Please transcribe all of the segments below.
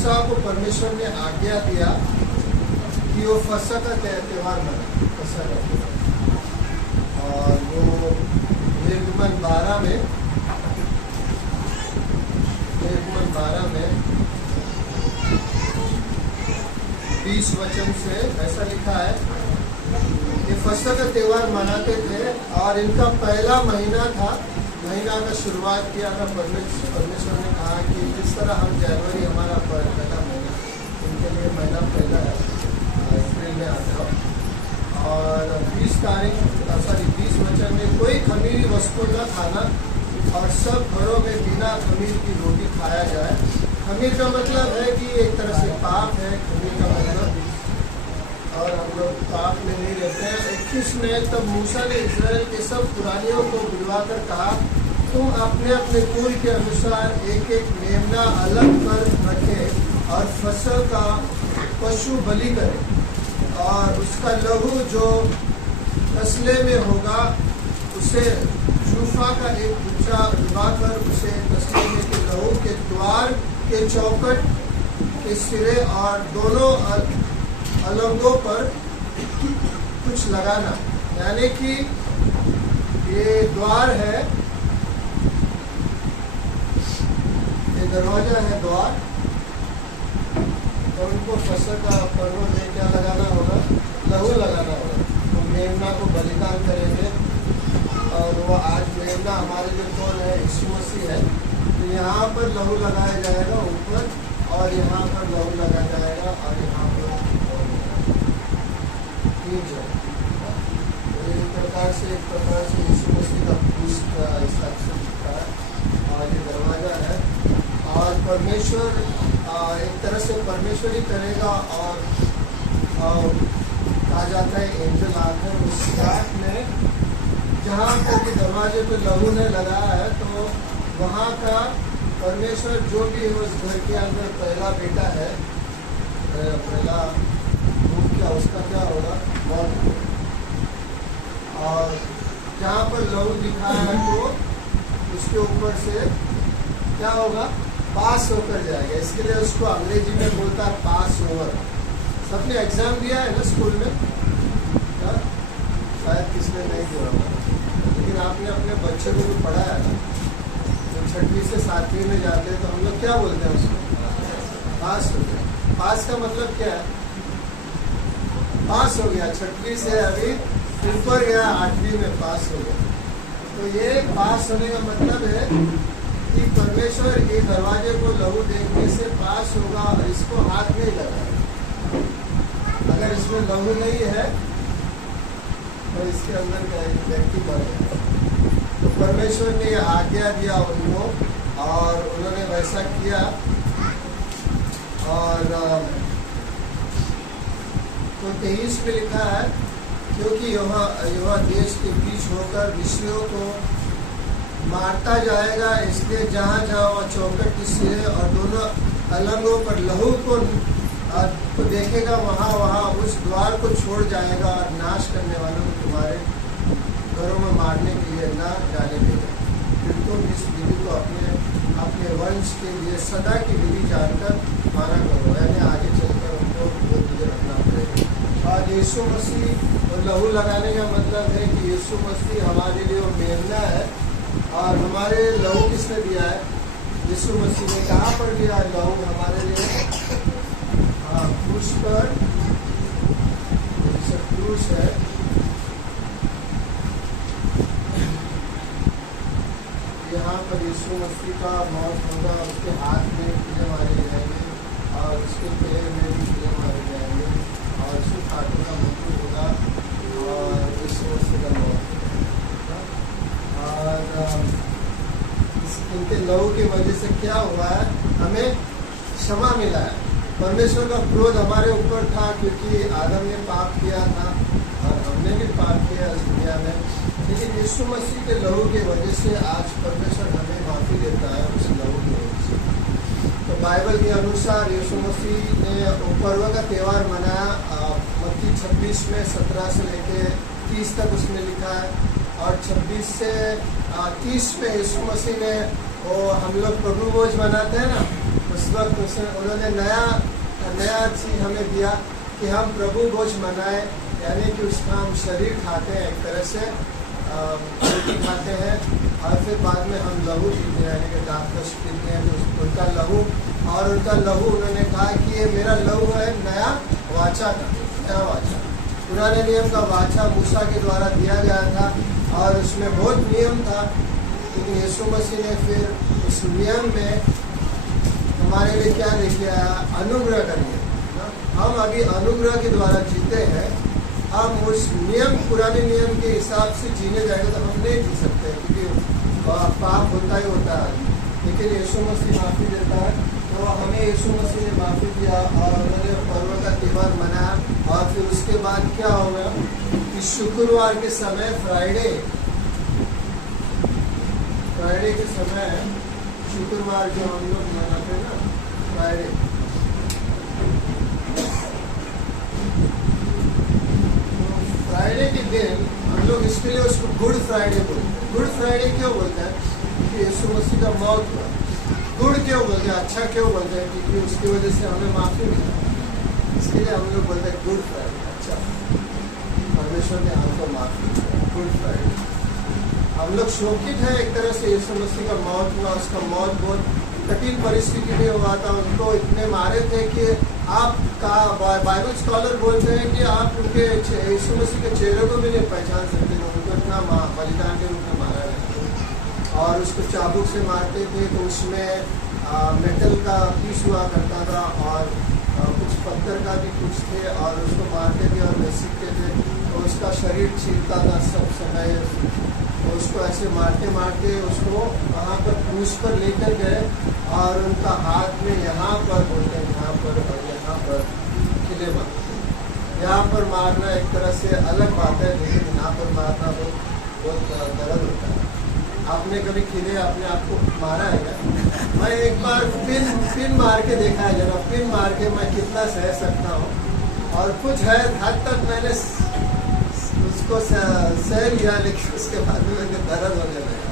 मूसा को परमेश्वर ने आज्ञा दिया कि वो फसह का त्यौहार मनाए, फसह का त्यौहार। और वो निर्गमन 12 में 20 वचन से ऐसा लिखा है कि फसह का त्यौहार मनाते थे और इनका पहला महीना था, महीना का शुरुआत किया था। परमेश्वर ने कहा कि जिस तरह हम जनवरी हमारा पहला महीना, उनके लिए महीना पहला है, अप्रैल में आता है। और 20 वचन में कोई खमीरी वस्तु न खाना और सब घरों में बिना खमीर की रोटी खाया जाए। खमीर का मतलब है कि एक तरह से पाप है, खमीर का मतलब, और हम लोग पाप में नहीं रहते हैं। 21 में तब मूसा ने इस्राएल के सब पुरानियों को बुलवाकर कहा, तुम अपने अपने कुल के अनुसार एक एक मेमना अलग कर रखें और फसह का पशु बलि करें और उसका लहू जो तसले में होगा उसे जूफा का एक गुच्छा डुबाकर उसे तसले में के लहू के द्वार के चौखट के सिरे और दोनों अलंगों पर कुछ लगाना। यानी कि ये द्वार है, ये दरवाजा है, द्वार, तो उनको फसह का पर्व में क्या लगाना होगा? लहू लगाना होगा। तो मेमना को बलिदान करेंगे और वो आज मेमना हमारे लिए कौन है? यीशु मसीह है। तो यहाँ पर लहू लगाया जाएगा ऊपर, और यहाँ पर लहू लगाया जाएगा, और यहाँ पर एक प्रकार से यीशु मसीह का क्रूस का हिसाब से दिखता है। और ये दरवाजा है, और परमेश्वर एक तरह से परमेश्वर ही करेगा। और कहा जाता है एंजल आकर उस रात में जहाँ पर दरवाजे पे लहू ने लगाया है, तो वहाँ का परमेश्वर जो भी है उस घर के अंदर पहला बेटा है, पहला क्या उसका क्या होगा? मौत। और जहाँ पर लहू दिखा है तो उसके ऊपर से क्या होगा? पास होकर जाएगा। इसके लिए उसको अंग्रेजी में बोलता है पास ओवर। सबने एग्जाम दिया है ना स्कूल में? क्या? शायद किसने नहीं दिया होगा, लेकिन आपने अपने बच्चे को भी पढ़ाया है। तो 6वीं से 7वीं में जाते हैं तो हम लोग क्या बोलते हैं उसको? पास हो गया। पास का मतलब क्या है? पास हो गया। 6वीं से अभी ऊपर गया, 8वीं में पास हो गया। तो ये पास होने का मतलब है कि परमेश्वर के दरवाजे को लहू देखने से पास होगा और इसको हाथ नहीं लगाएगा। अगर इसमें लहू नहीं है तो इसके अंदर का एक व्यक्ति मरेगा। तो परमेश्वर ने आज्ञा दिया उनको और उन्होंने वैसा किया। और तो 23 में लिखा है, क्योंकि यह देश के बीच होकर विषयों को मारता जाएगा, इसलिए जहाँ जहाँ वह चौखट की सिरे और दोनों अलंगों पर लहू को देखेगा, वहाँ वहाँ उस द्वार को छोड़ जाएगा और नाश करने वालों को तुम्हारे घरों में मारने के लिए न जाने देगा। फिर तुम इस विधि को अपने वंश के लिए सदा की विधि जानकर माना करो। यानी आगे चलकर उनको विधि रखना पड़ेगा। और यीशु मसीह और लहू लगाने का मतलब है कि यीशु मसीह हमारे लिए वो मेमना है। और हमारे लहू किसने दिया है? यीशु मसीह ने। कहाँ पर दिया है लहू हमारे लिए? क्रूस पर। क्रूस है, यहाँ पर यीशु मसीह का मौत होगा, उसके हाथ में कीड़े मारे जाएंगे और उसके पैर में भी कीड़े मारे जाएंगे और उसके फाटों का मृत्यु होगा और यीशु मसीह का मौत होगा। और इनके लहू की वजह से क्या हुआ है? हमें क्षमा मिला है। परमेश्वर का क्रोध हमारे ऊपर था क्योंकि आदम ने पाप किया था और हमने भी पाप किया इस दुनिया में। लेकिन यीशु मसीह के लहू की वजह से आज परमेश्वर हमें माफ़ी देता है उस लहू की वजह से। तो बाइबल के अनुसार यीशु मसीह ने पर्व का त्यौहार मनाया। मत्ती 26 में 17 से लेके 30 तक उसमें लिखा है। और 26 से 30 में यीशु मसीह ने वो हम लोग प्रभु भोज मनाते हैं ना, तो उस वक्त उन्होंने नया चीज हमें दिया कि हम प्रभु भोज मनाएं, यानी कि उसका हम शरीर खाते हैं, एक तरह से रोटी खाते हैं, और फिर बाद में हम लहू पीते हैं, यानी कि दाखरस पीते हैं, तो उनका लहू, और उनका लहू उन्होंने कहा कि ये मेरा लहू है नया वाचा का, नया वाचा। पुराने नियम का वाचा मूसा के द्वारा दिया गया था और उसमें बहुत नियम था, लेकिन यीशु मसीह ने फिर उस नियम में हमारे लिए क्या लेके आया? अनुग्रह का नियम। हम अभी अनुग्रह के द्वारा जीते हैं। हम उस नियम, पुराने नियम के हिसाब से जीने जाएंगे तो हम नहीं जी सकते, क्योंकि पाप होता ही होता है। लेकिन यीशु मसीह माफ़ी देता है, तो हमें यीशु मसीह ने माफ़ी दिया और उन्होंने पर्व का त्यौहार मनाया। और फिर उसके बाद क्या होगा कि शुक्रवार के समय, फ्राइडे के समय, शुक्रवार जो हम लोग मनाते हैं ना, फ्राइडे, फ्राइडे के दिन हम लोग इसके लिए उसको गुड फ्राइडे बोलते हैं। गुड फ्राइडे क्यों बोलते हैं? क्योंकि यीशु मसीह का मौत हुआ। गुड क्यों बोलते हैं? अच्छा क्यों बोलते हैं? क्योंकि उसकी वजह से हमें माफी मिला, इसके लिए हम लोग बोलते हैं गुड फ्राइडे। अच्छा, परमेश्वर ने हमको माफी दिया, गुड फ्राइडे। हम लोग शोकित हैं एक तरह से, यीशु मसीह का मौत हुआ। उसका मौत बहुत कठिन परिस्थिति में हुआ था। उनको इतने मारे थे कि आपका बाइबल स्कॉलर बोलते हैं कि आप उनके यीशु मसीह के चेहरे को भी नहीं पहचान सकते थे। उनको इतना बलिदान के रूप में मारा गया और उसको चाबुक से मारते थे, तो उसमें मेटल का पीस हुआ करता था और कुछ पत्थर का भी कुछ थे, और उसको मारते थे और घसीटते थे, तो उसका शरीर छीलता था सब समय। तो उसको ऐसे मारते मारते उसको वहाँ पर क्रूस पर लेकर गए और उनका हाथ में यहाँ पर बोलते हैं, यहाँ पर और यहाँ पर किले मारते। यहाँ पर मारना एक तरह से अलग बात है, लेकिन यहाँ पर मारना बहुत दर्द होता है। आपने कभी किले अपने आप को मारा है क्या? मैं एक बार पिन मार के देखा है, जरा पिन मार के मैं कितना सह सकता हूँ, और कुछ है हद तक मैंने उसको सह लिया, लेकिन उसके बाद में मुझे दर्द होने लगा।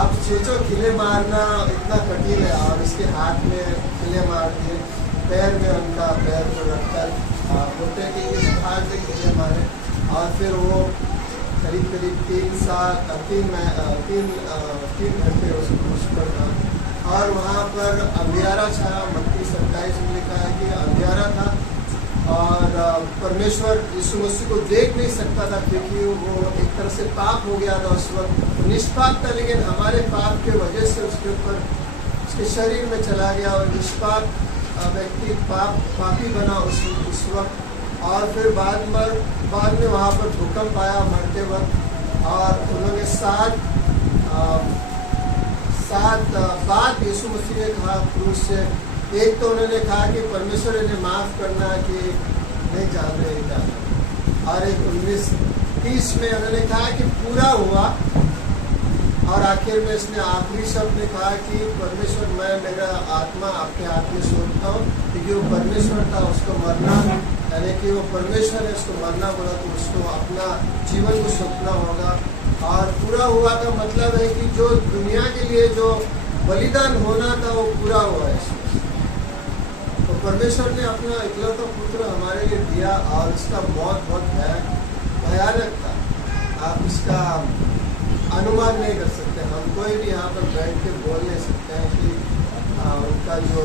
आप सोचो, किले मारना इतना कठिन है, और उसके हाथ में किले मार दिए, पैर में उनका पैर को रखकर बोलते हैं कि इस हाथ से किले मारे, और फिर वो करीब 3 घंटे उस पर था। और वहाँ पर अंधियारा छाया, मत्ती 27 में लिखा है कि अंधियारा था, और परमेश्वर यीशु मसीह को देख नहीं सकता था, क्योंकि वो एक तरह से पाप हो गया था। उस वक्त निष्पाप था, लेकिन हमारे पाप के वजह से उसके ऊपर, उसके शरीर में चला गया, और निष्पाप व्यक्ति पापी बना उस वक्त। और फिर बाद में वहाँ पर भूकंप आया मरते वक्त, और उन्होंने सात बात यीशु मसीह ने कहा क्रूस से। एक तो उन्होंने कहा कि परमेश्वर इन्हें माफ़ करना कि नहीं जान रहे क्या, और एक 19:30 में उन्होंने कहा कि पूरा हुआ, और आखिर में इसने आखिरी शब्द ने कहा कि परमेश्वर, मैं मेरा आत्मा आपके हाथ में सौंपता हूँ, क्योंकि वो परमेश्वर था, उसको मरना, यानी कि वो परमेश्वर है, उसको मरना बोला तो उसको अपना जीवन को सौंपना होगा। और पूरा हुआ का मतलब है कि जो दुनिया के लिए जो बलिदान होना था वो पूरा हुआ है। तो परमेश्वर ने अपना इकलौता पुत्र हमारे लिए दिया, और इसका मौत बहुत भयानक था। आप इसका अनुमान नहीं कर सकते। हम कोई भी यहाँ पर बैठ के बोल नहीं सकते हैं कि उनका जो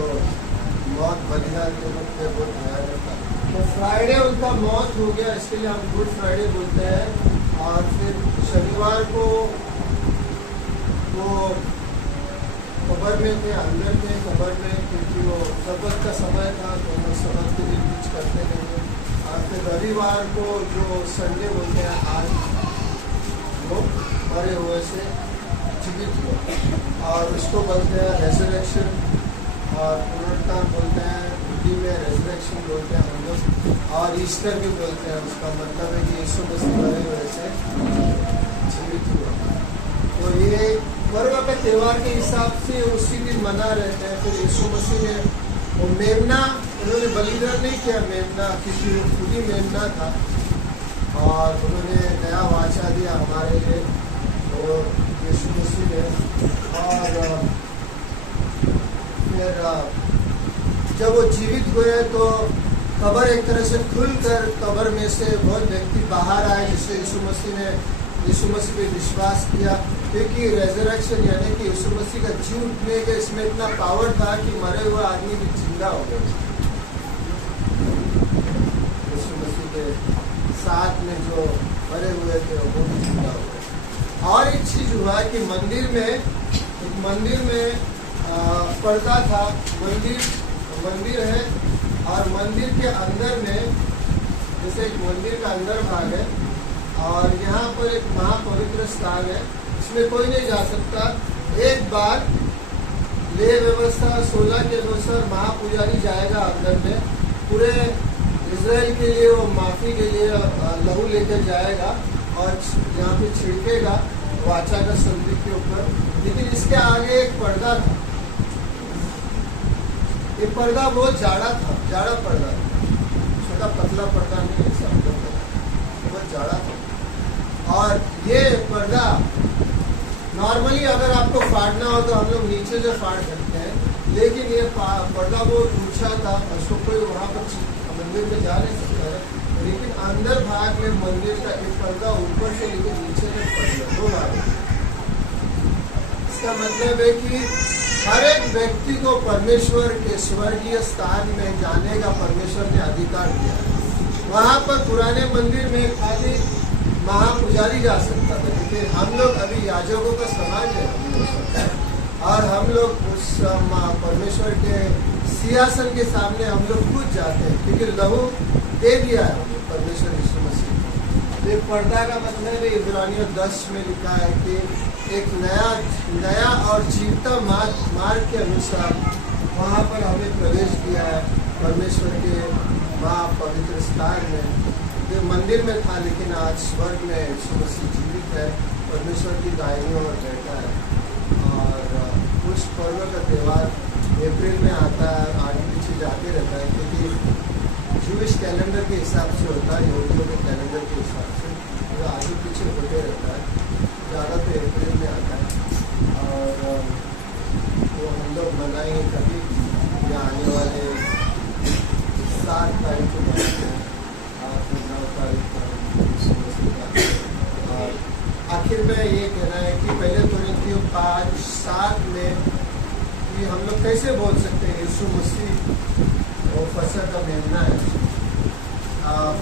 मौत बलिदान के रूप में बहुत भयानक था। तो फ्राइडे उनका मौत हो गया, इसके लिए हम गुड फ्राइडे बोलते हैं। और फिर शनिवार को वो कब्र में थे, अंदर थे कब्र में, क्योंकि वो सबत का समय था, तो हम सबत के दिन कुछ करते नहीं थे। और फिर रविवार को जो संडे बोलते हैं, आज वो मरे हुए से जीवित हुआ, और उसको बोलते हैं रेजरेक्शन, और पुनरुत्थान बोलते हैं, हिंदी में रेजरेक्शन बोलते हैं हम लोग, और ईस्टर भी बोलते हैं। उसका मतलब है कि यीशु मसीह मरे हुए से जीवित हुआ। तो ये पर्व के त्यौहार के हिसाब से उसी दिन मना रहते हैं। फिर यीशु मसीह ने वो मेमना, उन्होंने बलिदान नहीं किया मेमना, क्योंकि वो खुद ही मेमना था, और उन्होंने नया वाचा दिया हमारे लिए, और यीशु मसीह ने। और फिर जब वो जीवित हुए तो कब्र एक तरह से खुलकर कब्र में से बहुत व्यक्ति बाहर आए, जिससे यीशु मसीह ने यीशु मसीह पे विश्वास किया, क्योंकि रेजरेक्शन यानी कि यीशु मसीह का जी उठने के इसमें इतना पावर था कि मरे हुए आदमी भी जिंदा हो गए। यीशु मसीह के साथ में जो मरे हुए थे वो भी जिंदा हो गए। और एक चीज हुआ कि मंदिर में पर्दा था, मंदिर है, और मंदिर के अंदर में जैसे एक मंदिर का अंदर भाग है और यहाँ पर एक महापवित्र स्थान है, इसमें कोई नहीं जा सकता। एक बार ले व्यवस्था 16 के अनुसार महापुजारी जाएगा अंदर में, पूरे इजराइल के लिए वो माफी के लिए लहू लेकर जाएगा और यहाँ पे छिड़केगा वाचा का संधि के ऊपर। लेकिन इसके आगे एक पर्दा था, ये पर्दा बहुत जाड़ा पर्दा, छोटा पतला पर्दा नहीं है, सब बहुत जाड़ा था। और ये पर्दा नॉर्मली अगर आपको फाड़ना हो तो हम लोग नीचे से फाड़ सकते हैं, लेकिन ये पर्दा बहुत ऊंचा था, उसको कोई वहाँ पर मंदिर में जा नहीं सकता है। लेकिन अंदर भाग में मंदिर का एक पर्दा ऊपर से लेकर नीचे तक पर्दा दो भाग। इसका मतलब है कि हर एक व्यक्ति को परमेश्वर के स्वर्गीय स्थान में जाने का परमेश्वर ने अधिकार दिया। वहाँ पर पुराने मंदिर में खाली महापुजारी जा सकता था, लेकिन हम लोग अभी याजकों का समाज है और हम लोग उस परमेश्वर के सिंहासन के सामने हम लोग खुद जाते हैं, क्योंकि लहू दे दिया है परमेश्वर यीशु मसीह। ये पर्दा का मतलब है इब्रानियों 10 में लिखा है कि एक नया और जीवता मार्ग के अनुसार वहाँ पर हमें प्रवेश किया है परमेश्वर के महापवित्र स्थान में। ये मंदिर में था, लेकिन आज स्वर्ग में यीशु मसीह जीवित है, परमेश्वर की दाहिनी ओर बैठा है। और उस पर्व का त्यौहार अप्रैल में आता है, आगे पीछे जाते रहता है, क्योंकि जूइश कैलेंडर के हिसाब से होता है, यहूदियों के कैलेंडर के हिसाब से तो आगे पीछे होते रहता है। ज़्यादा तो अप्रैल में आता है और वो हम लोग मनाएंगे कभी या आने वाले 7 तारीख को मनाते हैं, 8 या 9 तारीख को। और आखिर में ये कहना है कि पहले कोरिन्थियों 5:7 में कि हम लोग कैसे बोल सकते हैं यीशु मसीह वो फसह का मेमना है।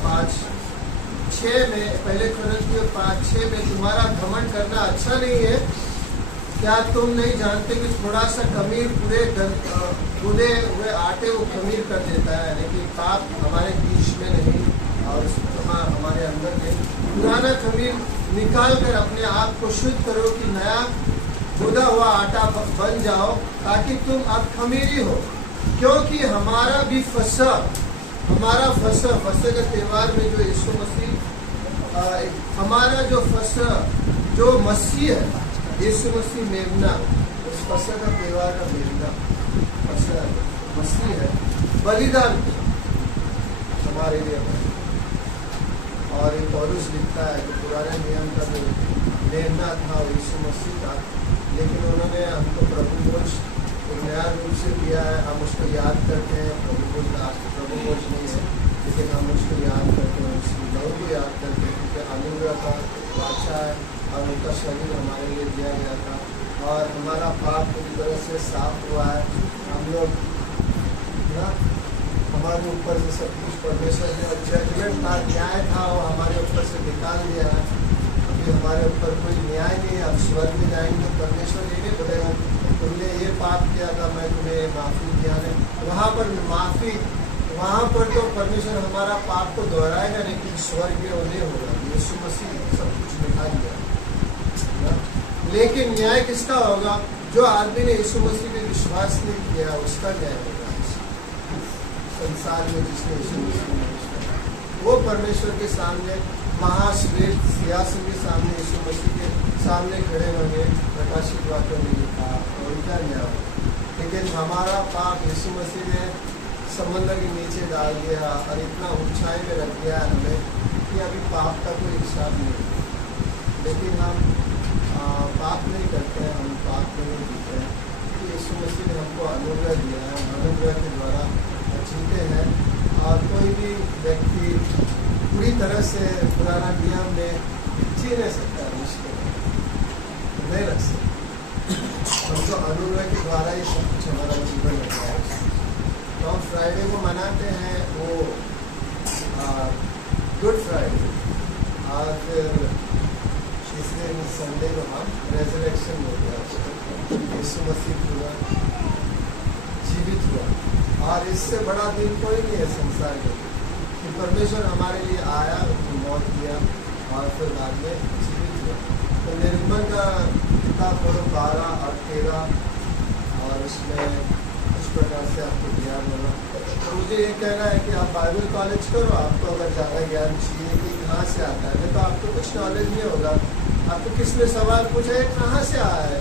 5:6 में, पहले कोरिन्थियों 5:6 में तुम्हारा घमंड करना अच्छा नहीं है, क्या तुम नहीं जानते कि थोड़ा सा खमीर पूरे गूंदे हुए आटे को खमीर कर देता है, लेकिन पाप हमारे बीच में नहीं और हमारे अंदर नहीं। पुराना खमीर निकाल कर अपने आप को शुद्ध करो कि नया गूंदा हुआ आटा बन जाओ, ताकि तुम अब खमीरी हो। क्योंकि हमारा भी फसह का त्यौहार में जो यीशु मसीह हमारा जो फसह जो मसीह है, यीशु मसीह मेमना, उस फसह का त्यौहार का मेमना फसह मसीह है, बलिदान हमारे लिए। और ये पौलुस लिखता है कि पुराने नियम का जो मेमना था वो यीशु मसीह था, लेकिन उन्होंने हमको प्रभु भोज एक नया रूप से दिया है। हम उसको याद करते हैं, प्रभु भोज नहीं है, लेकिन हम उसको याद करते हैं, उसकी लहू को याद करते हैं, क्योंकि अनुग्रह का वाचा है और उनका शरीर हमारे लिए दिया गया था और हमारा पाप पूरी तरह से साफ हुआ है। हम लोग ना हमारे ऊपर से सब कुछ परमेश्वर ने जजमेंट था, न्याय था, वो हमारे ऊपर से निकाल दिया है। अभी हमारे ऊपर कोई न्याय नहीं है। अब स्वर्ग में जाएंगे परमेश्वर ये नहीं बोलेगा तुमने ये पाप किया था, मैं तुम्हें माफ़ी किया नहीं। वहाँ पर तो परमेश्वर हमारा पाप को दोहराएगा, लेकिन स्वर्ग में वो नहीं होगा। यीशु मसीह सब कुछ मिटा दिया। लेकिन न्याय किसका होगा? जो आदमी ने यीशु मसीह पे विश्वास नहीं किया, उसका न्याय होगा। संसार में जिसने यीशु मसीह में विश्वास किया, वो परमेश्वर के सामने महाश्रेष्ठ सिंहासन के सामने यीशु मसीह के सामने खड़े होंगे। प्रकाशित वाक्यों में लिखा और उनका न्याय होगा। लेकिन हमारा पाप यीशु मसीह ने समुद्र के नीचे डाल दिया और इतना ऊंचाई में रख दिया है हमें कि अभी पाप का कोई हिसाब नहीं है। लेकिन हम पाप नहीं करते हैं, हम पाप में नहीं जीते हैं, कि यीशु मसीह ने हमको अनुग्रह दिया है, अनुग्रह के द्वारा जीते हैं। और कोई भी व्यक्ति पूरी तरह से पुराना नियम में जी नहीं सकता, मुश्किल नहीं रख सकता। हमको अनुग्रह के द्वारा ही सब कुछ हमारा जीवन में है। तो हम फ्राइडे को मनाते हैं, वो गुड फ्राइडे, और फिर तीसरे संडे को हम रेजरेक्शन हो गया, यीशु मसीह पूरा जीवित हुआ। और इससे बड़ा दिन कोई नहीं है संसार में कि परमेश्वर हमारे लिए आया, उसने मौत किया और फिर बाद में जीवित हुआ। तो निर्गमन का किताब पढ़ो 12 और 13, और उसमें कुछ प्रकार से आपको ज्ञान होगा। तो मुझे ये कहना है कि आप बाइबल कॉलेज करो, आपको अगर ज़्यादा ज्ञान चाहिए कि कहाँ से आता है, तो आपको कुछ नॉलेज नहीं होगा। आपको किसने सवाल पूछा है कहाँ से आया है,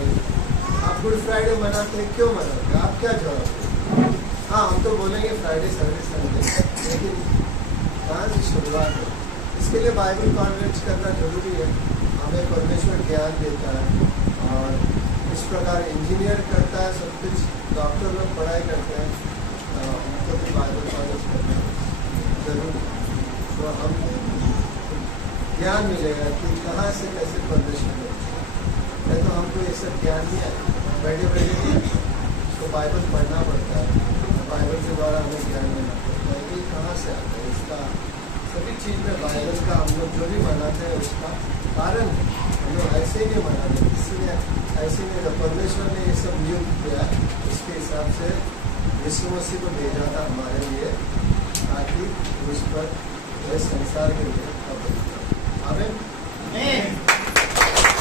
आप गुड फ्राइडे मनाते हैं, क्यों मनाते हैं, आप क्या जवाब दें? हाँ, हम तो बोलेंगे फ्राइडे सैटरडे संडे, लेकिन कहाँ से शुरुआत है? इसके लिए बाइबल कॉलेज करना जरूरी है। हमें परमेश्वर ज्ञान देता है, और इस प्रकार इंजीनियर करता है सब कुछ, डॉक्टर लोग पढ़ाई करते हैं, उनको भी बाइबल कॉलेज करना जरूर। तो हम ज्ञान मिलेगा कि कहाँ से कैसे परमेश्वर होता है। तो हमको ये सब ज्ञान नहीं आएगा, बैठे बैठे उसको बाइबल पढ़ना पड़ता है, बाइबल के द्वारा हमें ज्ञान मिलना पड़ता है कि कहाँ से आता है। इसका सभी चीज़ में बाइबल का हम लोग जो भी मनाते हैं उसका कारण हम लोग ऐसे ही नहीं मनाते, इसलिए ऐसे नहीं। तो परमेश्वर ने ये सब नियुक्त किया, उसके हिसाब से यीशु मसीह को भेजा था हमारे लिए, ताकि उस पर संसार के लिए आमेन।